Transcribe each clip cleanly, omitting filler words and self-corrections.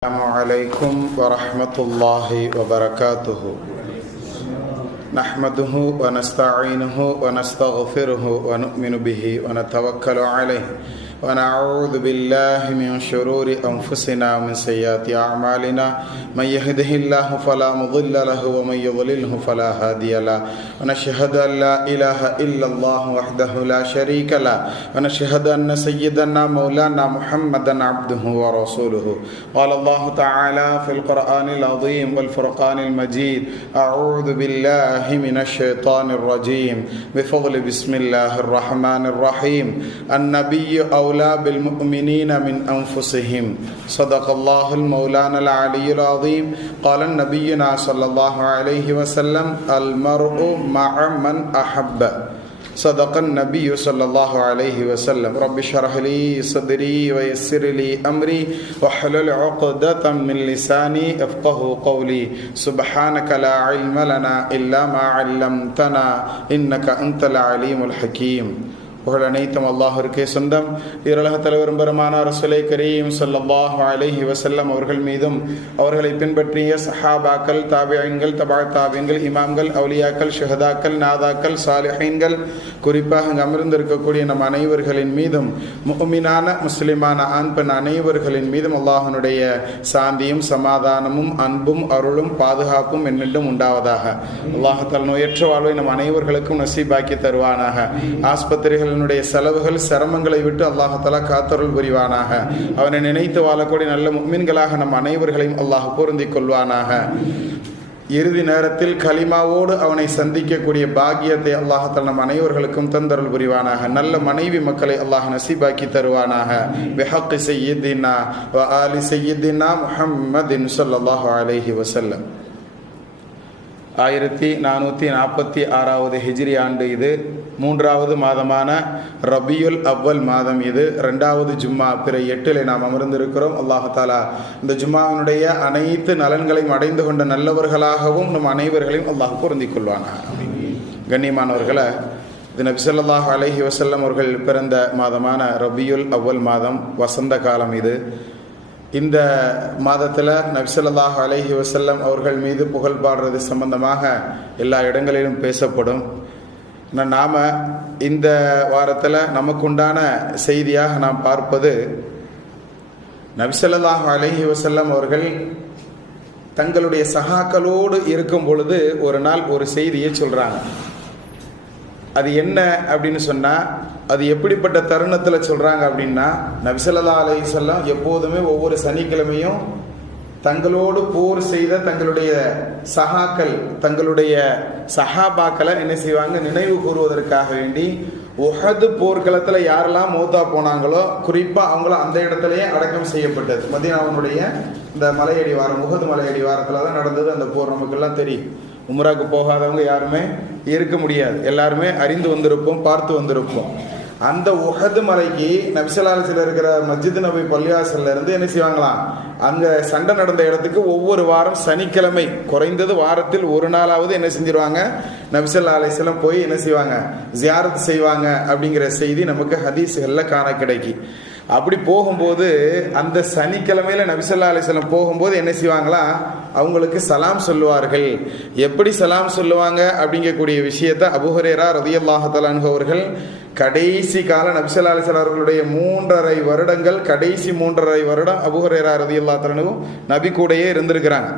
السلام عليكم ورحمة الله وبركاته. نحمده ونستعينه ونستغفره ونؤمن به ونتوكل عليه ونعوذ بالله من شرور أنفسنا ومن سيئات أعمالنا. من يهده الله فلا مضل له ومن يضلله فلا هادي له. ونشهد أن لا إله إلا الله وحده لا شريك له. ونشهد أن سيدنا مولانا محمدا عبده ورسوله. قال الله تعالى في القرآن العظيم والفرقان المجيد: أعوذ بالله من الشيطان الرجيم. بفضل بسم الله الرحمن الرحيم. النبي أولى بالمؤمنين من أنفسهم. صدق الله المولانا العلي العظيم. قال نبينا صلى الله عليه وسلم: المرء مع من أحب. صدق النبي صلى الله عليه وسلم. رب اشرح لي صدري ويسر لي أمري واحلل عقدة من لساني يفقهوا قولي. سبحانك لا علم لنا إلا ما علمتنا إنك أنت العليم الحكيم. புகழ் அனைத்தும் அல்லாஹ்விற்கே சொந்தம். ஈரலக தலைவரும் பெருமானார் ரசூலை கரீம் ஸல்லல்லாஹு அலைஹி வஸல்லம் அவர்கள் மீதும் அவர்களை பின்பற்றிய சஹாபாக்கள், தாபிஈன்கள், தபா தாபிஈன்கள், இமாம்கள், அவுலியாக்கள், ஷுஹதாக்கள், நாதாக்கள், சாலிஹீன்கள், குறிப்பாக அங்கு அமர்ந்திருக்கக்கூடிய நம் அனைவர்களின் மீதும், முஃமினான முஸ்லிமான ஆண் பெண் அனைவர்களின் மீதும் அல்லாஹ்வுடைய சாந்தியும் சமாதானமும் அன்பும் அருளும் பாதுகாப்பும் என்னென்றும் உண்டாவதாக. அல்லாஹ் தஆலா நோயற்ற வாழ்வை நம் அனைவர்களுக்கும் நசீபாக்கி தருவானாக. ஆஸ்பத்திரிகள் செலவுகள் சிரமங்களை விட்டு அல்லாஹ் தஆலா காத்தருள் புரிவானாக. அவனை நினைத்து வாழக்கூடிய நல்ல முஃமின்களாக நம் அனைவர்களையும் அல்லாஹ் பொருந்திக் கொள்வானாக. இறுதி நேரத்தில் கலிமாவோடு அவனை சந்திக்கக்கூடிய பாக்கியத்தை அல்லாஹ் தஆலா நம் அனைவர்களுக்கும் தந்தருள் புரிவானாக. நல்ல மனைவி மக்களை அல்லாஹ் நசீபாக்கி தருவானாக. பிஹக்கி சய்யிதினா வ ஆலி சய்யிதினா முஹம்மதின் ஸல்லல்லாஹு அலைஹி வஸல்லம். 1446வது ஹிஜ்ரி ஆண்டு இது. 3வது மாதமான ரபியுல் அவ்வல் மாதம் இது. 2வது ஜும்மா பிறை 8 நாம் அமர்ந்திருக்கிறோம். அல்லாஹ் தஆலா இந்த ஜும்மாவினுடைய அனைத்து நலன்களையும் அடைந்து கொண்ட நல்லவர்களாகவும் நம் அனைவர்களையும் அல்லாஹ் பொருந்திக் கொள்வானாக. கண்ணியமானவர்களை, இது நபி ஸல்லல்லாஹு அலைஹி வஸல்லம் அவர்கள் பிறந்த மாதமான ரபியுல் அவ்வல் மாதம், வசந்த காலம் இது. இந்த மாதத்தில் நபி ஸல்லல்லாஹு அலைஹி வஸல்லம் அவர்கள் மீது புகழ் பாடுறது சம்பந்தமாக எல்லா இடங்களிலும் பேசப்படும். நாம் இந்த வாரத்தில் நமக்குண்டான செய்தியாக நாம் பார்ப்பது, நபி ஸல்லல்லாஹு அலைஹி வஸல்லம் அவர்கள் தங்களுடைய சகாக்களோடு இருக்கும் பொழுது ஒரு நாள் ஒரு செய்தியை சொல்கிறாங்க. அது என்ன அப்படின்னு சொன்னால், அது எப்படிப்பட்ட தருணத்தில் சொல்கிறாங்க அப்படின்னா, நபி ஸல்லல்லாஹு அலைஹி வஸல்லம் எப்போதுமே ஒவ்வொரு சனிக்கிழமையும் தங்களோடு போர் செய்த தங்களுடைய சகாக்கள், தங்களுடைய சஹாபாக்களை என்ன செய்வாங்க, நினைவு கூறுவதற்காக வேண்டி உஹது போர்க்களத்தில் யாரெல்லாம் மௌத்தா போனாங்களோ குறிப்பாக அவங்கள அந்த இடத்துலையே அடக்கம் செய்யப்பட்டது. மதீனாவினுடைய இந்த மலையடிவாரம், உஹது மலையடிவாரத்தில் தான் நடந்தது அந்த போர். நமக்கெல்லாம் தெரியும். உம்ராக்கு போகாதவங்க யாருமே இருக்க முடியாது. எல்லாருமே அறிந்து வந்திருப்போம், பார்த்து வந்திருப்போம். அந்த உஹது மலைக்கு நபி ஸல்லல்லாஹு அலைஹி வஸல்லம் இருக்கிற மஸ்ஜித் நபி பள்ளிவாசல்ல இருந்து என்ன செய்வாங்களாம், அங்க சண்டை நடந்த இடத்துக்கு ஒவ்வொரு வாரம் சனிக்கிழமை குறைந்தது வாரத்தில் ஒரு நாளாவது என்ன செஞ்சிருவாங்க, நபி ஸல்லல்லாஹு அலைஹி வஸல்லம் போய் என்ன செய்வாங்க, ஜியாரத் செய்வாங்க. அப்படிங்கிற செய்தி நமக்கு ஹதீஸ்கள்ல காண கிடைக்கி. அப்படி போகும்போது அந்த சனிக்கிழமையில நபி ஸல்லல்லாஹு அலைஹி வஸல்லம் போகும்போது என்ன செய்வாங்களா, அவங்களுக்கு சலாம் சொல்லுவார்கள். எப்படி சலாம் சொல்லுவாங்க அப்படிங்கக்கூடிய விஷயத்தை அபூ ஹுரைரா ரலியல்லாஹு தஆலா அன்ஹு அவர்கள் கடைசி கால நபி ஸல்லல்லாஹு அலைஹி வஸல்லம் அவர்களுடைய 3.5 வருடங்கள், கடைசி 3.5 வருடம் அபூ ஹுரைரா ரலியல்லாஹு தஆலா அன்ஹு நபி கூடயே இருந்திருக்கிறாங்க.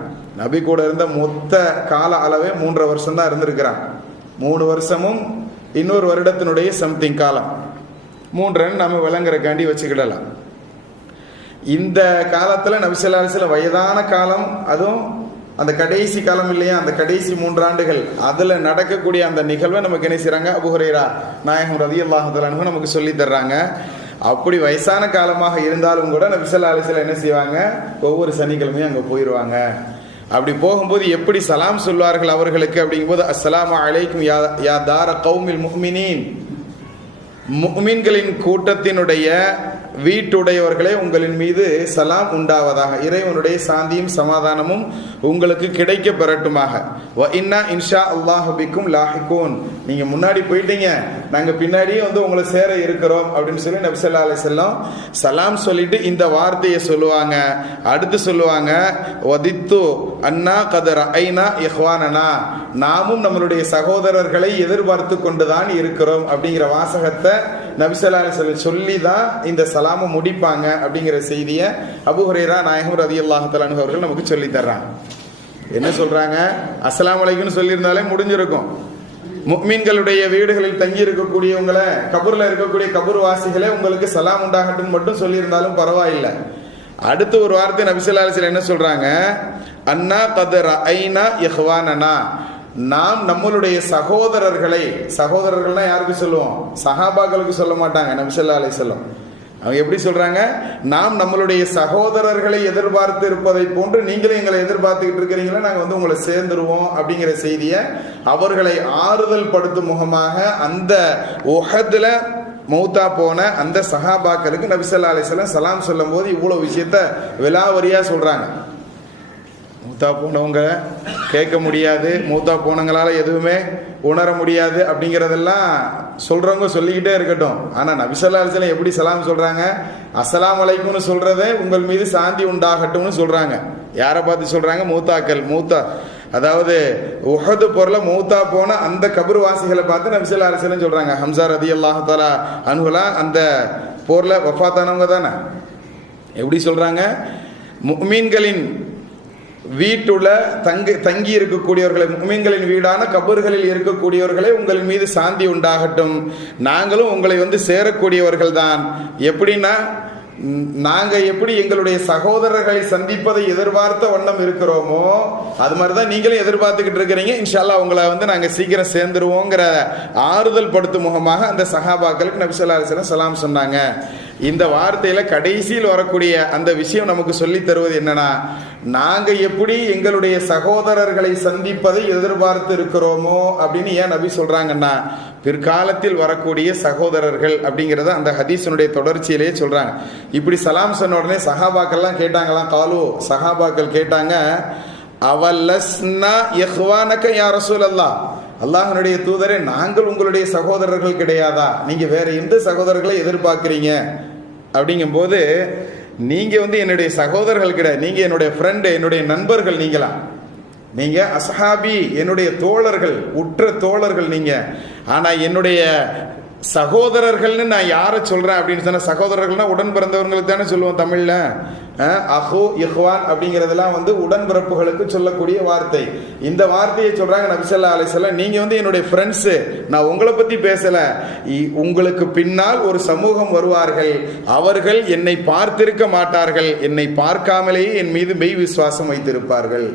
நபி கூட இருந்த மொத்த கால அளவே 3 வருஷம் தான் இருந்திருக்கிறாங்க. 3 வருஷமும் இன்னொரு வருடத்தினுடைய சம்திங் காலம், 3 நம்ம விளங்குறக்காண்டி வச்சுக்கிடலாம். இந்த காலத்தில் நபி ஸல்லல்லாஹு அலைஹி வஸல்லம் வயதான காலம், அதுவும் அந்த கடைசி காலம் இல்லையா, அந்த கடைசி 3 ஆண்டுகள் அதில் நடக்கக்கூடிய அந்த நிகழ்வை நமக்கு என்ன செய்கிறாங்க, அபூ ஹுரைரா நாயகம் ரலியல்லாஹு தஆலா அன்ஹு நமக்கு சொல்லி தர்றாங்க. அப்படி வயசான காலமாக இருந்தாலும் கூட நபி ஸல்லல்லாஹு அலைஹி வஸல்லம் என்ன செய்வாங்க, ஒவ்வொரு சனிக்கிழமையும் அங்கே போயிடுவாங்க. அப்படி போகும்போது எப்படி சலாம் சொல்வார்கள் அவர்களுக்கு அப்படிங்கும்போது, அஸ்ஸலாமு அலைக்கும் யா தார கௌமில் முஃமினீன், முஃமின்களின் கூட்டத்தினுடைய வீட்டுடையவர்களே உங்களின் மீது சலாம் உண்டாவதாக, இறைவனுடைய சாந்தியும் சமாதானமும் உங்களுக்கு கிடைக்க பெறட்டுமாக. வ இன்னா இன்ஷா அல்லாஹ் பிக்கும் லாஹிகூன், நீங்க முன்னாடி போயிட்டீங்க, நாங்க பின்னாடியே வந்து உங்களை சேர இருக்கிறோம் அப்படின்னு சொல்லி நபி ஸல்லல்லாஹு அலைஹி வஸல்லம் சலாம் சொல்லிட்டு இந்த வார்த்தையை சொல்லுவாங்க. அடுத்து சொல்லுவாங்க, வதித்து அன்னா கத் ரஅய்னா இஹ்வானனா, நாமும் நம்மளுடைய சகோதரர்களை எதிர்பார்த்து கொண்டுதான் இருக்கிறோம் அப்படிங்கிற வாசகத்தை நபி ஸல்லல்லாஹு அலைஹி வஸல்லம் சொல்லி தான் இந்த சலாமை முடிப்பாங்க அப்படிங்கிற செய்தியை அபூ ஹுரைரா நாயகம் ரலியல்லாஹு தஆலா அன்ஹு அவர்கள் நமக்கு சொல்லி தர்றாங்க. என்ன சொல்றாங்க? அஸ்ஸலாமு அலைக்கும்னு சொல்லியிருந்தாலே முடிஞ்சிருக்கும். முஃமின்களுடைய வீடுகளில் தங்கி இருக்கக்கூடியவங்களை, கபூர்ல இருக்கக்கூடிய கபூர் வாசிகளே உங்களுக்கு சலாம் உண்டாகட்டும் மட்டும் சொல்லியிருந்தாலும் பரவாயில்லை. அடுத்து ஒரு வார்த்தை நபி ஸல்லல்லாஹு அலைஹி வஸல்லம் என்ன சொல்றாங்க? அன்னா கத் ரஅய்னா இஹ்வானனா, நாம் நம்மளுடைய சகோதரர்களை, சகோதரர்கள்னா யாருக்கு சொல்லுவோம்? சஹாபாக்களுக்கு சொல்ல மாட்டாங்க நபி ஸல்லல்லாஹு அலைஹி வஸல்லம். அவங்க எப்படி சொல்றாங்க? நாம் நம்மளுடைய சகோதரர்களை எதிர்பார்த்து இருப்பதை போன்று நீங்களும் எங்களை எதிர்பார்த்துக்கிட்டு இருக்கிறீங்களா, நாங்கள் வந்து உங்களை சேர்ந்துருவோம் அப்படிங்கிற செய்தியை அவர்களை ஆறுதல் படுத்தும் முகமாக அந்த உஹதுல மௌத்தா போன அந்த சஹாபாக்களுக்கு நபி ஸல்லல்லாஹு அலைஹி வஸல்லம் சலாம் சொல்லும் போது இவ்வளவு விஷயத்த விலாவரியா சொல்றாங்க. மூத்தா போனவங்க கேட்க முடியாது, மூத்தா போனவங்களால எதுவுமே உணர முடியாது அப்படிங்கிறதெல்லாம் சொல்றவங்க சொல்லிக்கிட்டே இருக்கட்டும். ஆனா நபி ஸல்லல்லாஹு அலைஹி வஸல்லம் எப்படி சலாம் சொல்றாங்க? அஸ்ஸலாமு அலைக்கும்னு சொல்றதே உங்கள் மீது சாந்தி உண்டாகட்டும்னு சொல்றாங்க. யாரை பார்த்து சொல்றாங்க? மூத்தாக்கள், மூத்தா, அதாவது உஹது போர்ல மூத்தா போன அந்த கபர்வாசிகளை பார்த்து நபி ஸல்லல்லாஹு அலைஹி வஸல்லம் சொல்றாங்க. ஹம்ஸா ரலியல்லாஹு தஆலா அன்ஹுலா அந்த போர்ல வஃபாத்தானவங்க தானே. எப்படி சொல்றாங்க? முஃமின்களின் வீட்டுல தங்கி இருக்கக்கூடியவர்களை, முஃமின்களின் வீடான கபர்களில் இருக்கக்கூடியவர்களே உங்கள் மீது சாந்தி உண்டாகட்டும், நாங்களும் உங்களை வந்து சேரக்கூடியவர்கள் தான். எப்படின்னா, நாங்க எப்படி எங்களுடைய சகோதரர்களை சந்திப்பதை எதிர்பார்த்த வண்ணம் இருக்கிறோமோ அது மாதிரிதான் நீங்களும் எதிர்பார்த்துக்கிட்டு இருக்கிறீங்க. இன்ஷா அல்லாஹ் உங்களை வந்து நாங்க சீக்கிரம் சேர்ந்துருவோங்கிற ஆறுதல் படுத்தும் முகமாக அந்த சஹாபாக்களுக்கு நபி ஸல்லல்லாஹு அலைஹி வஸல்லம் சலாம் சொன்னாங்க. இந்த வார்த்தையில கடைசியில் வரக்கூடிய அந்த விஷயம் நமக்கு சொல்லி தருவது என்னன்னா, நாங்க எப்படி எங்களுடைய சகோதரர்களை சந்திப்பதை எதிர்பார்த்து இருக்கிறோமோ அப்படின்னு ஏன் நபி சொல்றாங்கன்னா, பிற்காலத்தில் வரக்கூடிய சகோதரர்கள் அப்படிங்கிறத அந்த ஹதீஸனுடைய தொடர்ச்சியிலேயே சொல்றாங்க. இப்படி சலாம் சொன்ன உடனே சஹாபாக்கள்லாம் கேட்டாங்களாம். காலு, சஹாபாக்கள் கேட்டாங்க, அவல்லஸ்னா இஹ்வானக யா ரசூலல்லாஹ், அல்லாஹ்வுடைய தூதரே, நாங்கள் உங்களுடைய சகோதரர்கள் கிடையாதா? நீங்க வேற எந்த சகோதரர்களை எதிர்பார்க்கிறீங்க? அப்படிங்கும் போது, நீங்க வந்து என்னுடைய சகோதரர்கள் கிடையாது, நீங்க என்னுடைய ஃப்ரெண்டு, என்னுடைய நண்பர்கள். நீங்க அஸ்ஹாபி, என்னுடைய தோழர்கள், உற்ற தோழர்கள் நீங்க. ஆனா என்னுடைய சகோதரர்கள்னு நான் யாரை சொல்றேன் அப்படின்னு சொன்ன, சகோதரர்கள்னா உடன் பிறந்தவர்களுக்கு தானே சொல்லுவோம் தமிழ்ல. அஹு இஹ்வான் அப்படிங்கிறதெல்லாம் வந்து உடன்பிறப்புகளுக்கு சொல்லக்கூடிய வார்த்தை. இந்த வார்த்தையை சொல்றாங்க நபி ஸல்லல்லாஹு அலைஹி வஸல்லம். நீங்க வந்து என்னுடைய ஃப்ரெண்ட்ஸ், நான் உங்களை பத்தி பேசல. உங்களுக்கு பின்னால் ஒரு சமூகம் வருவார்கள், அவர்கள் என்னை பார்த்திருக்க மாட்டார்கள், என்னை பார்க்காமலேயே என் மீது மெய் விசுவாசம் வைத்திருப்பார்கள்.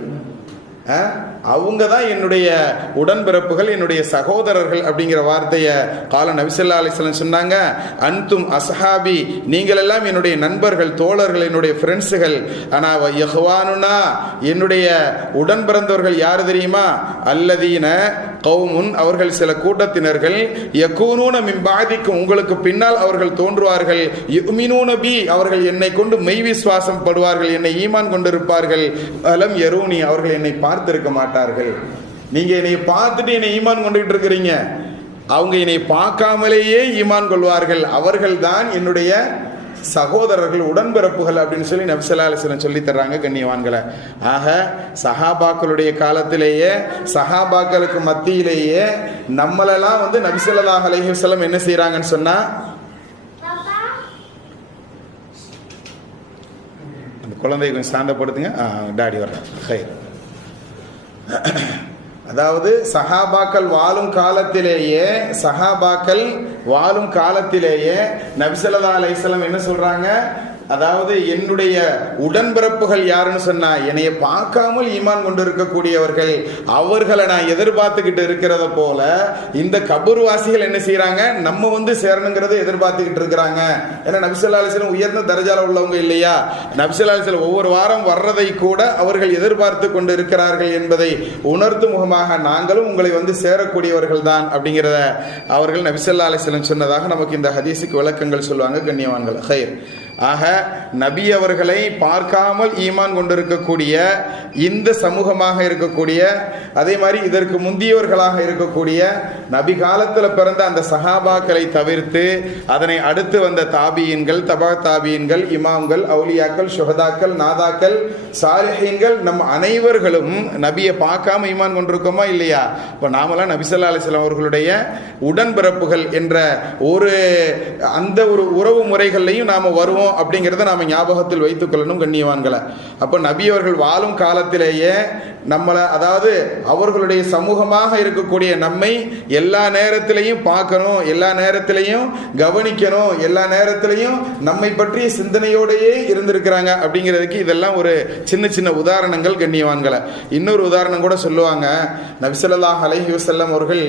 அவங்க தான் என்னுடைய உடன்பிறப்புகள், என்னுடைய சகோதரர்கள் அப்படிங்கிற வார்த்தையை கால நபி ஸல்லல்லாஹு அலைஹி வஸல்லம் சொன்னாங்க. அன்தும் அஸ்ஹாபி, நீங்கள் எல்லாம் என்னுடைய நண்பர்கள், தோழர்கள், என்னுடைய ஃப்ரெண்ட்ஸுகள். ஆனா இஹ்வானுனா, என்னுடைய உடன் பிறந்தவர்கள் யார் தெரியுமா? அல்லதீன கௌமுன், அவர்கள் சில கூட்டத்தினர்கள், யகூனூன மின் பாதிக்கும், உங்களுக்கு பின்னால் அவர்கள் தோன்றுவார்கள், யுமினூன பி, அவர்கள் என்னை கொண்டு மெய் விசுவாசம் படுவார்கள், என்னை ஈமான் கொண்டிருப்பார்கள், அலம் யரூனி, அவர்கள் என்னை பார்த்திருக்க மாட்டார்கள். நீங்க என்னை பார்த்துட்டு என்னை ஈமான் கொண்டுகிட்டு இருக்கிறீங்க, அவங்க என்னை பார்க்காமலேயே ஈமான் கொள்வார்கள், அவர்கள் தான் என்னுடைய சகோதரர்கள், உடன்பிறப்புகள் அப்படின்னு சொல்லி நபி ஸல்லல்லாஹு அலைஹி வஸல்லம் சொல்லி தர்றாங்க. கண்ணியவான்களை, ஆக சஹாபாக்களுடைய காலத்திலேயே, சஹாபாக்களுக்கு மத்தியிலேயே நம்மளெல்லாம் வந்து நபி ஸல்லல்லாஹு அலைஹி வஸல்லம் என்ன செய்யறாங்கன்னு சொன்னா, அந்த குழந்தையை கொஞ்சம் சாந்தப்படுத்துங்க. டாடி வர்றேன். அதாவது சஹாபாக்கள் வாழும் காலத்திலேயே நபி ஸல்லல்லாஹு அலைஹி வஸல்லம் என்ன சொல்றாங்க? அதாவது என்னுடைய உடன்பிறப்புகள் யாருன்னு சொன்னா என்னைய பார்க்காமல் ஈமான் கொண்டு இருக்கக்கூடியவர்கள், அவர்களை நான் எதிர்பார்த்துக்கிட்டு இருக்கிறத போல இந்த கபூர்வாசிகள் என்ன செய்யறாங்க, நம்ம வந்து சேரணுங்கிறத எதிர்பார்த்துக்கிட்டு இருக்கிறாங்க. ஏன்னா நபி ஸல்லல்லாஹு அலைஹி வஸல்லம் உயர்ந்த தரஜால உள்ளவங்க இல்லையா? நபி ஸல்லல்லாஹு அலைஹி வஸல்லம் ஒவ்வொரு வாரம் வர்றதை கூட அவர்கள் எதிர்பார்த்து கொண்டு இருக்கிறார்கள் என்பதை உணர்த்தும் முகமாக நாங்களும் உங்களை வந்து சேரக்கூடியவர்கள் தான் அப்படிங்கிறத அவர்கள் நபி ஸல்லல்லாஹு அலைஹி வஸல்லம் சொன்னதாக நமக்கு இந்த ஹதீஸுக்கு விளக்கங்கள் சொல்லுவாங்க கண்ணியவான்கள். ஹைர். ஆக நபி அவர்களை பார்க்காமல் ஈமான் கொண்டிருக்கக்கூடிய இந்த சமூகமாக இருக்கக்கூடிய, அதே மாதிரி இதற்கு முந்தியவர்களாக இருக்கக்கூடிய நபி காலத்தில் பிறந்த அந்த சஹாபாக்களை தவிர்த்து அதனை அடுத்து வந்த தாபியன்கள், தபா தாபியன்கள், இமாம்கள், அவுலியாக்கள், சுஹதாக்கள், நாதாக்கள், சாலிஹீன்கள், நம் அனைவர்களும் நபியை பார்க்காம ஈமான் கொண்டிருக்கோமா இல்லையா? இப்போ நாமெல்லாம் நபி ஸல்லல்லாஹு அலைஹி வஸல்லம் அவர்களுடைய உடன்பிறப்புகள் என்ற அந்த ஒரு உறவு முறைகள்லையும் நாம வருவோம் அப்படிங்கிறத நாம ஞாபகத்தில் வைத்துக் கொள்ளணும் கண்ணியவான்களை. அப்ப நபி அவர்கள் வாழும் காலத்திலேயே நம்மளை, அதாவது அவர்களுடைய சமூகமாக இருக்கக்கூடிய நம்மை எல்லா நேரத்திலையும் பார்க்கணும், எல்லா நேரத்திலையும் கவனிக்கணும், எல்லா நேரத்திலையும் நம்மை பற்றிய சிந்தனையோடையே இருந்திருக்கிறாங்க அப்படிங்கிறதுக்கு இதெல்லாம் ஒரு சின்ன சின்ன உதாரணங்கள் கண்ணியவான்களை. இன்னொரு உதாரணம் கூட சொல்லுவாங்க. நபி ஸல்லல்லாஹு அலைஹி வஸல்லம் அவர்கள்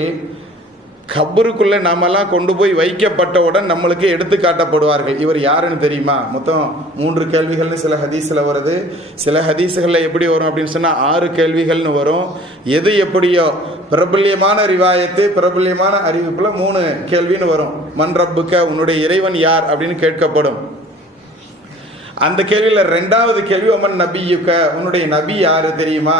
கபருக்குள்ள நாமெல்லாம் கொண்டு போய் வைக்கப்பட்டவுடன் நம்மளுக்கு எடுத்து காட்டப்படுவார்கள். இவர் யாருன்னு தெரியுமா? மொத்தம் 3 கேள்விகள்னு சில ஹதீஸ்ல வருது. சில ஹதீஸுகளில் எப்படி வரும் அப்படின்னு சொன்னா 6 கேள்விகள்னு வரும். எது எப்படியோ பிரபல்யமான ரிவாயத்து, பிரபல்யமான அறிவிப்புல 3 கேள்வின்னு வரும். மன் ரப்புக்க, உன்னுடைய இறைவன் யார் அப்படின்னு கேட்கப்படும். அந்த கேள்வியில் 2வது கேள்வி ஒமன் நபியுக்க, உன்னுடைய நபி யாரு தெரியுமா?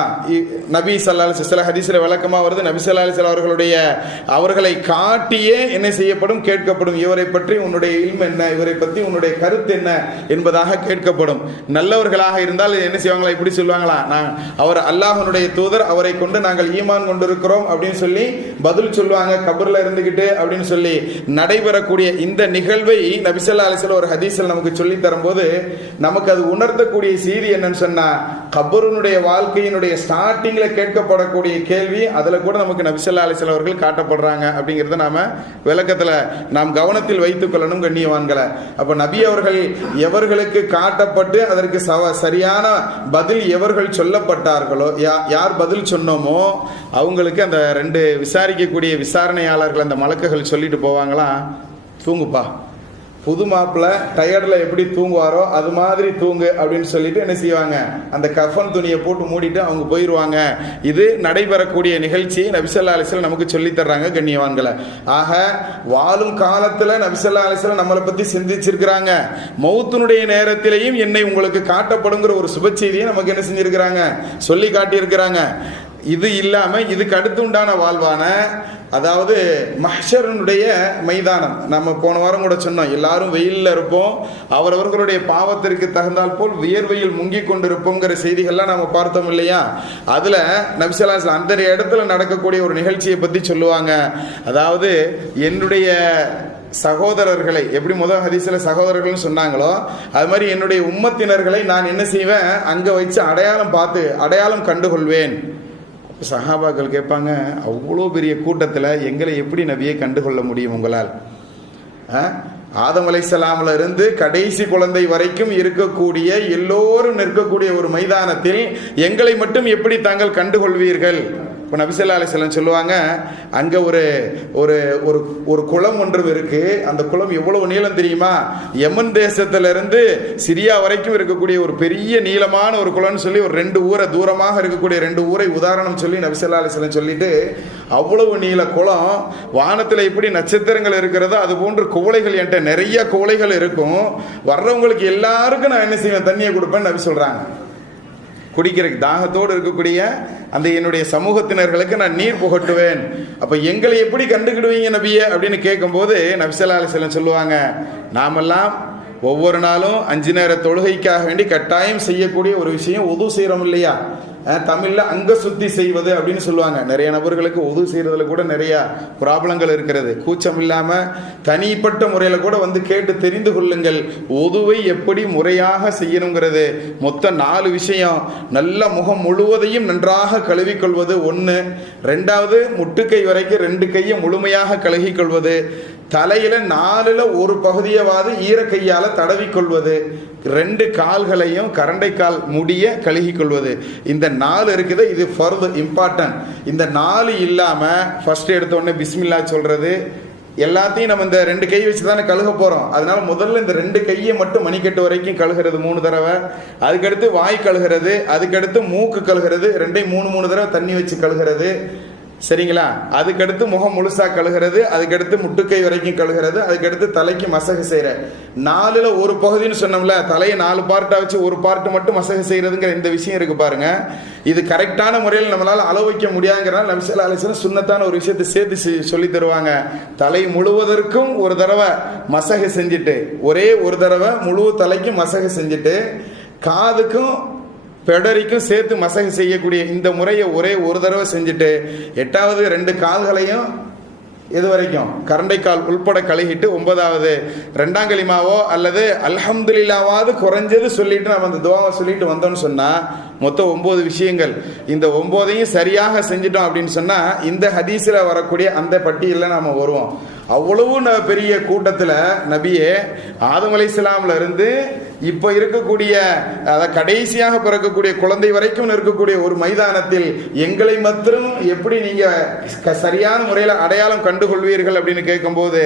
நபி ஸல்லல்லாஹு அலைஹி வஸல்லம் ஹதீஸ்ல விளக்கமா வருது. நபி ஸல்லல்லாஹு அலைஹி வஸல்லம் அவர்களை காட்டியே என்ன செய்யப்படும், கேட்கப்படும். இவரை பற்றி உன்னுடைய இல்ம் என்ன, இவரை பற்றி உன்னுடைய கருத்து என்ன என்பதாக கேட்கப்படும். நல்லவர்களாக இருந்தால் என்ன செய்வாங்களா, இப்படி சொல்லுவாங்களா, நான் அவர் அல்லாஹ்வுடைய தூதர், அவரை கொண்டு நாங்கள் ஈமான் கொண்டிருக்கிறோம் அப்படின்னு சொல்லி பதில் சொல்லுவாங்க கபர்ல இருந்துகிட்டு அப்படின்னு சொல்லி நடைபெறக்கூடிய இந்த நிகழ்வை நபி ஸல்லல்லாஹு அலைஹி வஸல்லம் ஒரு ஹதீஸ்ல நமக்கு சொல்லி தரும்போது நமக்கு அது உணர்த்தக்கூடிய செய்தி என்னன்னு சொன்னா, கபருனுடைய வாழ்க்கையினுடைய ஸ்டார்டிங்ல கேட்கப்படக்கூடிய கேள்வி, அதுல கூட நமக்கு நபி ஸல்லல்லாஹு அலைஹி வஸல்லம் அவர்கள் காட்டப்படுறாங்க அப்படிங்கறத நாம விளக்கத்துல நாம் கவனத்தில் வைத்துக் கொள்ளணும் கண்ணியவான்களை. அப்ப நபி அவர்கள் எவர்களுக்கு காட்டப்பட்டு அதற்கு சரியான பதில் எவர்கள் சொல்லப்பட்டார்களோ, யார் பதில் சொன்னோமோ அவங்களுக்கு அந்த 2 விசாரிக்கக்கூடிய விசாரணையாளர்கள் அந்த மலக்குகள் சொல்லிட்டு போவாங்களா, தூங்குப்பா, புது மாப்பிள்ள டயர்டில் எப்படி தூங்குவாரோ அது மாதிரி தூங்கு அப்படின்னு சொல்லிட்டு என்ன செய்வாங்க, அந்த கஃபன் துணியை போட்டு மூடிட்டு அவங்க போயிடுவாங்க. இது நடைபெறக்கூடிய நிகழ்ச்சி நபி ஸல்லல்லாஹு அலைஹி வஸல்லம் நமக்கு சொல்லி தர்றாங்க கண்ணியவான்களை. ஆக வாழும் காலத்தில் நபி ஸல்லல்லாஹு அலைஹி வஸல்லம் நம்மளை பற்றி சிந்திச்சிருக்கிறாங்க. மௌத்தினுடைய நேரத்திலையும் என்னை உங்களுக்கு காட்டப்படுங்கிற ஒரு சுப செய்தியை நமக்கு என்ன செஞ்சிருக்கிறாங்க, சொல்லி காட்டியிருக்கிறாங்க. இது இல்லாம இதுக்கு அடுத்து உண்டான வாழ்வான, அதாவது மஹ்ஷருடைய மைதானம், நம்ம போன வாரம் கூட சொன்னோம், எல்லாரும் வெயிலில் இருப்போம், அவரவர்களுடைய பாவத்திற்கு தகுந்தால் போல் வியர்வையில் முங்கி கொண்டிருப்போங்கிற செய்திகள்லாம் நம்ம பார்த்தோம் இல்லையா? அதுல நபி ஸல்லல்லாஹு அலைஹி வஸல்லம் அந்த இடத்துல நடக்கக்கூடிய ஒரு நிகழ்ச்சியை பத்தி சொல்லுவாங்க. அதாவது என்னுடைய சகோதரர்களை, எப்படி முதல் ஹதீஸ்ல சகோதரர்கள்னு சொன்னாங்களோ அது மாதிரி என்னுடைய உம்மத்தினர்களை நான் என்ன செய்வேன், அங்க வச்சு அடையாளம் கண்டுகொள்வேன். சஹாபாக்கள் கேட்பாங்க, அவ்வளோ பெரிய கூட்டத்தில் எங்களை எப்படி நபியை கண்டுகொள்ள முடியும் உங்களால்? ஆதம் அலைஹிஸ்ஸலாம்ல இருந்து கடைசி குழந்தை வரைக்கும் இருக்கக்கூடிய எல்லோரும் நிற்கக்கூடிய ஒரு மைதானத்தில் எங்களை மட்டும் எப்படி தாங்கள் கண்டுகொள்வீர்கள்? இப்போ நபி ஸல்லல்லாஹு அலைஹி வஸல்லம் சொல்லுவாங்க, அங்கே ஒரு குளம் ஒன்று இருக்கு. அந்த குளம் எவ்வளவு நீளம் தெரியுமா? யமன் தேசத்திலிருந்து சிரியா வரைக்கும் இருக்கக்கூடிய ஒரு பெரிய நீளமான ஒரு குளம்னு சொல்லி ஒரு 2 ஊரை தூரமாக இருக்கக்கூடிய 2 ஊரை உதாரணம் சொல்லி நபி ஸல்லல்லாஹு அலைஹி வஸல்லம் சொல்லிட்டு, அவ்வளவு நீள குளம், வானத்தில் எப்படி நட்சத்திரங்கள் இருக்கிறதோ அது போன்று குவளைகள், என்கிட்ட நிறைய குவளைகள் இருக்கும், வர்றவங்களுக்கு எல்லாருக்கும் நான் என்ன செய்வேன், தண்ணியை கொடுப்பேன்னு நபி சொல்றாங்க. குடிக்கிறதுக்கு தாகத்தோடு இருக்கக்கூடிய அந்த என்னுடைய சமூகத்தினர்களுக்கு நான் நீர் புகட்டுவேன். அப்ப எங்களை எப்படி கண்டுக்கிடுவீங்க நபியே அப்படின்னு கேட்கும்போது நபி ஸல்லல்லாஹு அலைஹி வஸல்லம் சொல்லுவாங்க, நாமெல்லாம் ஒவ்வொரு நாளும் 5 நேர தொழுகைக்காக வேண்டி கட்டாயம் செய்யக்கூடிய ஒரு விஷயம் உது செய்யறோம் இல்லையா? தமிழ்ல அங்க சுத்தி செய்வது அப்படின்னு சொல்லுவாங்க. நிறைய நபர்களுக்கு உது செய்யறதுல கூட நிறைய ப்ராப்ளங்கள் இருக்கிறது. கூச்சம் இல்லாம தனிப்பட்ட முறையில கூட வந்து கேட்டு தெரிந்து கொள்ளுங்கள், உதுவை எப்படி முறையாக செய்யணுங்கிறது. மொத்தம் 4 விஷயம். நல்ல முகம் முழுவதையும் நன்றாக கழுவிக்கொள்வது 1. 2வது முட்டுக்கை வரைக்கும் 2 கையை முழுமையாக கழுகிக்கொள்வது. தலையில 4ல் 1 பகுதியவாது ஈர கையால தடவிக்கொள்வது. 2 கால்களையும் கரண்டைக்கால் முடிய கழுகி கொள்வது. இந்த 4 இருக்குது, இது ஃபர்து இம்பார்ட்டன்ட். இந்த 4 இல்லாமல் ஃபர்ஸ்ட் எடுத்த உடனே பிஸ்மில்லா சொல்றது, எல்லாத்தையும் நம்ம இந்த 2 கை வச்சு தானே கழுக போகிறோம். அதனால முதல்ல இந்த 2 கையை மட்டும் மணிக்கட்டு வரைக்கும் கழுகிறது 3 தடவை, அதுக்கடுத்து வாய் கழுகிறது, அதுக்கடுத்து மூக்கு கழுகிறது, 2ஐயும் 3 தடவை தண்ணி வச்சு கழுகிறது, சரிங்களா? அதுக்கடுத்து முகம் முழுசா கழுகிறது, அதுக்கடுத்து முட்டுக்கை வரைக்கும் கழுகிறது, அதுக்கடுத்து தலைக்கு மசகு செய்யற. 4ல் ஒரு பகுதின்னு சொன்னோம்ல, தலையை 4 பார்ட்டா வச்சு ஒரு பார்ட் மட்டும் மசகு செய்யறதுங்கிற இந்த விஷயம் இருக்கு பாருங்க. இது கரெக்டான முறையில் நம்மளால அளவு வைக்க முடியாதுங்கிறனால நபி ஸல்லல்லாஹு அலைஹி வஸல்லம் சுன்னத்தான ஒரு விஷயத்தை சேர்த்து சொல்லி தருவாங்க. தலை முழுவதற்கும் ஒரு தடவை மசகு செஞ்சுட்டு, ஒரே ஒரு தடவை முழு தலைக்கும் மசகு செஞ்சுட்டு, காதுக்கும் பெடரிக்கும் சேர்த்து மசகு செய்யக்கூடிய இந்த முறையை ஒரே ஒரு தடவை செஞ்சுட்டு, 8வது 2 கால்களையும் இது வரைக்கும் கரண்டைக்கால் உள்பட கழுகிட்டு, 9வது 2ஆம் கலிமாவோ அல்லது அல்ஹம்துலில்லாவாவது குறைஞ்சது சொல்லிட்டு நம்ம அந்த துவாவை சொல்லிட்டு வந்தோம்னு சொன்னா மொத்தம் 9 விஷயங்கள். இந்த 9ஐயும் சரியாக செஞ்சிட்டோம் அப்படின்னு சொன்னா இந்த ஹதீஸில் வரக்கூடிய அந்த பட்டியலில் நாம வருவோம். அவ்வளவு பெரிய கூட்டத்தில் நபியே ஆதம் அலைஹிஸ்ஸலாம்ல இருந்து இப்போ இருக்கக்கூடிய கடைசியாக பிறக்கக்கூடிய குழந்தை வரைக்கும் இருக்கக்கூடிய ஒரு மைதானத்தில் எங்களை மாத்திரம் எப்படி நீங்க சரியான முறையில் அடையாளம் கண்டுகொள்வீர்கள் அப்படின்னு கேட்கும்போது,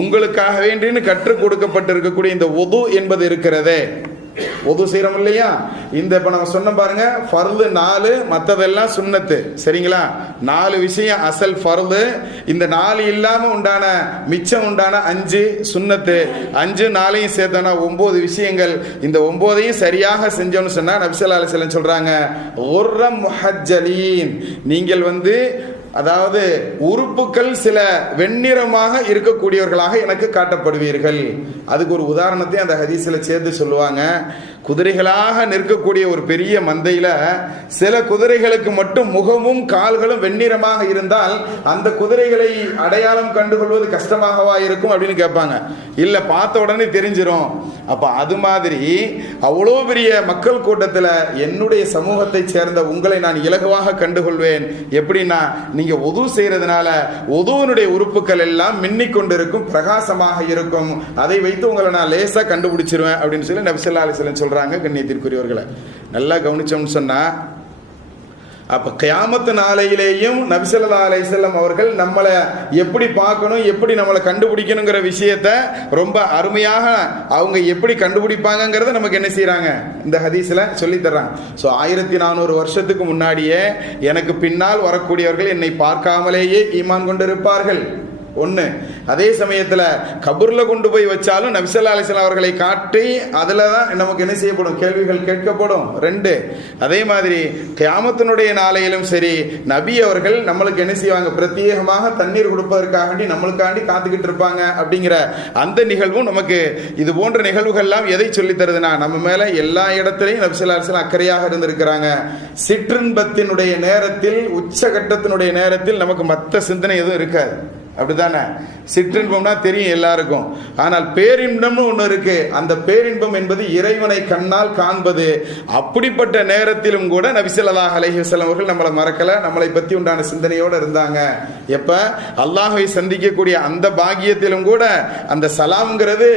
உங்களுக்காக வேண்டின்னு கற்றுக் கொடுக்கப்பட்டிருக்கக்கூடிய இந்த உது என்பது இருக்கிறதே, ஒது செய்யறோம் இல்லையா? இந்த இப்ப நம்ம சொன்ன பாருங்க, ஃபர்து 4, மற்றதெல்லாம் சுன்னத்து, சரிங்களா? 4 விஷயம் அசல் ஃபர்து. இந்த 4 இல்லாம உண்டான மிச்சம் உண்டான 5 சுன்னத்து. 5 4ஐயும் சேர்த்தோம்னா 9 விஷயங்கள். இந்த 9ஐயும் சரியாக செஞ்சோம்னு சொன்னா நபி ஸல்லல்லாஹு அலைஹி வஸல்லம் சொல்றாங்க, குர்ரம் முஹஜ்ஜலீன், நீங்கள் அதாவது உறுப்புகள் சில வெண்ணிறமாக இருக்கக்கூடியவர்களாக எனக்கு காட்டப்படுவீர்கள். அதுக்கு ஒரு உதாரணத்தை அந்த ஹதீஸில் சேர்த்து சொல்லுவாங்க. குதிரைகளாக நிற்கக்கூடிய ஒரு பெரிய மந்தையில சில குதிரைகளுக்கு மட்டும் முகமும் கால்களும் வெண்ணிறமாக இருந்தால் அந்த குதிரைகளை அடையாளம் கண்டுகொள்வது கஷ்டமாகவா இருக்கும் அப்படின்னு கேட்பாங்க. இல்ல, பார்த்த உடனே தெரிஞ்சிடும். அப்ப அது மாதிரி அவ்வளோ பெரிய மக்கள் கூட்டத்தில் என்னுடைய சமூகத்தை சேர்ந்த உங்களை நான் இலகுவாக கண்டுகொள்வேன். எப்படின்னா, நீங்க உது செய்யறதுனால உதுவனுடைய உறுப்புகள் எல்லாம் மின்னிக் கொண்டிருக்கும், பிரகாசமாக இருக்கும். அதை வைத்து உங்களை நான் லேசா கண்டுபிடிச்சிருவேன் அப்படின்னு சொல்லி நபி ஸல்லல்லாஹு அலைஹி வஸல்லம் சொல்றாங்க. கண்ணியத்திற்குரியவர்களை நல்லா கவனிச்சோம்னு சொன்னா, அப்ப கியாமத்து நாளையிலேயும் நபி ஸல்லல்லாஹு அலைஹி வஸல்லம் அவர்கள் நம்மளை எப்படி பார்க்கணும், எப்படி நம்மளை கண்டுபிடிக்கணுங்கிற விஷயத்தை ரொம்ப அருமையாக அவங்க எப்படி கண்டுபிடிப்பாங்கிறத நமக்கு என்ன செய்யறாங்க, இந்த ஹதீஸ்ல சொல்லி தர்றாங்க. ஸோ 1400 வருஷத்துக்கு முன்னாடியே எனக்கு பின்னால் வரக்கூடியவர்கள் என்னை பார்க்காமலேயே ஈமான் கொண்டிருப்பார்கள். 1. அதே சமயத்தில் கபூர்ல கொண்டு போய் வச்சாலும் நபி ஸல்லல்லாஹு அலைஹி வஸல்லம் அவர்களை காட்டி அதில் தான் நமக்கு என்ன செய்யப்படும், கேள்விகள் கேட்கப்படும். 2. அதே மாதிரி கியாமத்தினுடைய நாளையிலும் சரி நபி அவர்கள் நம்மளுக்கு என்ன செய்வாங்க, பிரத்யேகமாக தண்ணீர் கொடுப்பதற்காக நம்மளுக்காண்டி காத்துக்கிட்டு இருப்பாங்க. அப்படிங்கிற அந்த நிகழ்வும் நமக்கு இது போன்ற நிகழ்வுகள்லாம் எதை சொல்லி தருதுன்னா, நம்ம மேல எல்லா இடத்திலையும் நபி ஸல்லல்லாஹு அலைஹி வஸல்லம் அக்கறையாக இருந்திருக்கிறாங்க. சிற்றின்பத்தினுடைய நேரத்தில், உச்சகட்டத்தினுடைய நேரத்தில் நமக்கு மற்ற சிந்தனை எதுவும் இருக்காது. அப்படித்தானே? சிற்றின்பம்னா தெரியும் எல்லாருக்கும். ஆனால் பேரின்பம்னு ஒன்று இருக்கு. அந்த பேரின்பம் என்பது இறைவனை கண்ணால் காண்பது. அப்படிப்பட்ட நேரத்திலும் கூட நபி ஸல்லல்லாஹு அலைஹி வஸல்லம் அவர்கள் நம்மளை மறக்கல, நம்மளை பத்தி உண்டான சிந்தனையோடு இருந்தாங்க. எப்ப அல்லாஹ்வை சந்திக்கக்கூடிய அந்த பாக்கியத்திலும் கூட அந்த சலாம்ங்கிறது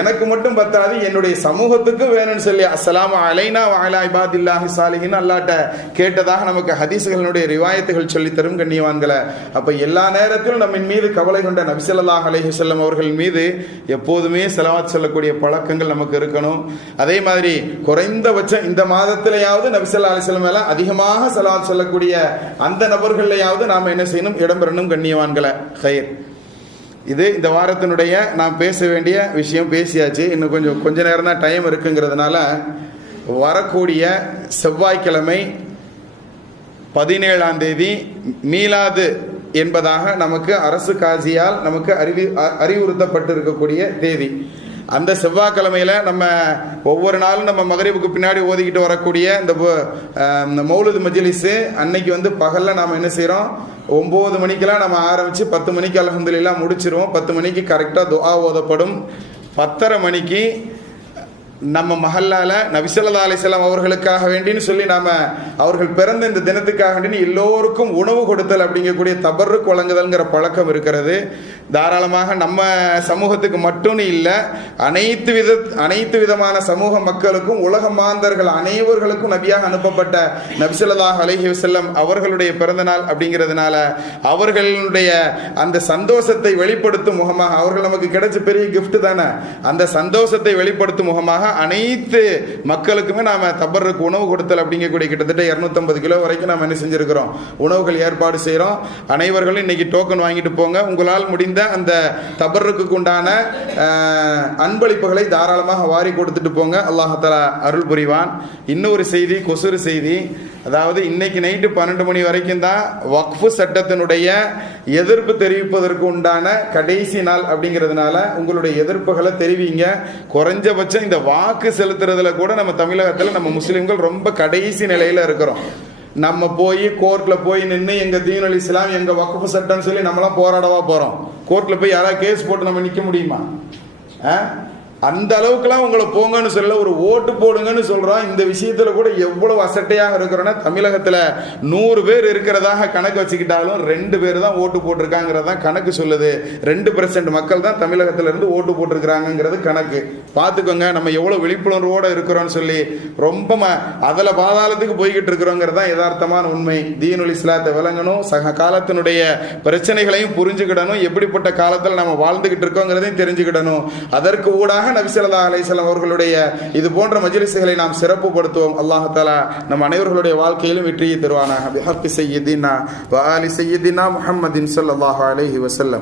எனக்கு மட்டும் பத்தாது, என்னுடைய சமூகத்துக்கும் வேணும்னு சொல்லி அஸ்ஸலாமு அலைனா வ அலா இபாதில்லாஹி ஸாலிஹீன் அல்லாஹ்ட்ட கேட்டதாக நமக்கு ஹதீஸ்களுடைய ரிவாயத்துகள் சொல்லி தரும். கண்ணியவான்களை, அப்ப எல்லா நேரத்திலும் நம்ம மீது கவலை கொண்ட நபி ஸல்லல்லாஹு அலைஹி வஸல்லம் அவர்கள் மீது எப்போதுமே ஸலவாத் சொல்லக்கூடிய பழக்கங்கள் நமக்கு இருக்கணும். அதே மாதிரி குறைந்தபட்சம் இந்த மாதத்திலேயாவது நபி ஸல்லல்லாஹு அலைஹி வஸல்லம் மேல அதிகமாக ஸலவாத் சொல்லக்கூடிய அந்த நபர்களையாவது நாம் என்ன செய்யணும், இடம்பெறணும். கண்ணியவான்களை, ஹைர். இது இந்த வாரத்தினுடைய நாம் பேச வேண்டிய விஷயம் பேசியாச்சு. இன்னும் கொஞ்ச நேரம் தான் டைம் இருக்குங்கிறதுனால வரக்கூடிய செவ்வாய்க்கிழமை 17ஆம் தேதி மீலாது என்பதாக நமக்கு அரசு காசியால் நமக்கு அறிவுறுத்தப்பட்டு இருக்கக்கூடிய தேதி. அந்த செவ்வாய்க்கிழமையில நம்ம ஒவ்வொரு நாளும் நம்ம மகரிபுக்கு பின்னாடி ஓதிக்கிட்டு வரக்கூடிய இந்த மௌலிது மஜ்லிஸ் அன்னைக்கு பகல்ல நாம் என்ன செய்யறோம், 9 மணிக்கெல்லாம் நம்ம ஆரம்பிச்சு 10 மணிக்கு அல்ஹம்துலில்லாஹ் முடிச்சிருவோம். 10 மணிக்கு கரெக்டாக துஆ ஓதப்படும். 10:30 மணிக்கு நம்ம மஹல்லால நபி ஸல்லல்லாஹு அலைஹி வஸல்லம் அவர்களுக்காக வேண்டின்னு சொல்லி நாம அவர்கள் பிறந்த இந்த தினத்துக்காக வேண்டி எல்லோருக்கும் உணவு கொடுத்தல் அப்படிங்கக்கூடிய தபர்ருக் வழங்குதல்ங்கிற பழக்கம் இருக்கிறது. தாராளமாக நம்ம சமூகத்துக்கு மட்டும் இல்லை, அனைத்து விதமான சமூக மக்களுக்கும் உலக மாந்தர்கள் அனைவர்களுக்கும் நபியாக அனுப்பப்பட்ட நபி ஸல்லல்லாஹு அலைஹி வஸல்லம் அவர்களுடைய பிறந்த நாள் அப்படிங்கிறதுனால அவர்களுடைய அந்த சந்தோஷத்தை வெளிப்படுத்தும் முகமாக, அவர்கள் நமக்கு கிடைச்ச பெரிய கிஃப்ட் தானே, அந்த சந்தோஷத்தை வெளிப்படுத்தும் முகமாக அனைத்து மக்களுக்குமே நாம தபர்ருக்கு உணவு கொடுத்தல் அப்படிங்கக்கூடிய கிட்டத்தட்ட 250 கிலோ வரைக்கும் நாம என்ன செஞ்சிருக்கிறோம், உணவுகள் ஏற்பாடு செய்கிறோம். அனைவர்களும் இன்னைக்கு டோக்கன் வாங்கிட்டு போங்க. உங்களால் முடிந்த அந்த தபர்ருக்கு உண்டான அன்பளிப்புகளை தாராளமாக வாரி கொடுத்துட்டு போங்க. அல்லாஹ் தஆலா அருள் புரிவான். இன்னொரு செய்தி, கொசுறு செய்தி. அதாவது இன்னைக்கு நைட்டு 12 மணி வரைக்கும் தான் வக்ஃபு சட்டத்தினுடைய எதிர்ப்பு தெரிவிப்பதற்கு உண்டான கடைசி நாள் அப்படிங்கிறதுனால உங்களுடைய எதிர்ப்புகளை தெரிவிங்க. குறைஞ்சபட்சம் இந்த வாக்கு செலுத்துறதுல கூட நம்ம தமிழகத்தில் நம்ம முஸ்லிம்கள் ரொம்ப கடைசி நிலையில இருக்கிறோம். நம்ம போய் கோர்ட்ல போய் நின்று எங்க தீனுல் இஸ்லாம் எங்க வக்ஃபு சட்டம்னு சொல்லி நம்மளாம் போராடவா போறோம்? கோர்ட்ல போய் யாராவது கேஸ் போட்டு நம்ம நிக்க முடியுமா? அந்த அளவுக்குலாம் உங்களை போங்கன்னு சொல்ல, ஒரு ஓட்டு போடுங்கன்னு சொல்றோம். இந்த விஷயத்துல கூட எவ்வளவு அசட்டையாக இருக்கிறோன்னா, தமிழகத்துல 100 பேர் இருக்கிறதாக கணக்கு வச்சுக்கிட்டாலும் 2 பேர் தான் ஓட்டு போட்டிருக்காங்கிறதான் கணக்கு சொல்லுது. 2% மக்கள் தான் தமிழகத்துல இருந்து ஓட்டு போட்டிருக்கிறாங்கிறது கணக்கு. பார்த்துக்கோங்க நம்ம எவ்வளவு விழிப்புணர்வோடு இருக்கிறோம்னு சொல்லி. ரொம்ப அதில் பாதாளத்துக்கு போய்கிட்டு இருக்கிறோங்கிறதான் யதார்த்தமான உண்மை. தீனுல் இஸ்லாத்தை விளங்கணும், சக காலத்தினுடைய பிரச்சனைகளையும் புரிஞ்சுக்கிடணும், எப்படிப்பட்ட காலத்தில் நம்ம வாழ்ந்துகிட்டு இருக்கோங்கிறதையும் தெரிஞ்சுக்கிடணும். அதற்கு ஊடாக நபி ஸல்லல்லாஹு அலைஹி வஸல்லம் அவர்களுடைய இது போன்ற மஜ்லிஸ்களை நாம் சிறப்புப்படுத்துவோம். அல்லாஹ் தஆலா நம் அனைவர்களுடைய வாழ்க்கையிலும் வெற்றியை தருவானாக. பிஹக்கி சய்யிதினா வ ஆலி சய்யிதினா முஹம்மதின் ஸல்லல்லாஹு அலைஹி வஸல்லம்.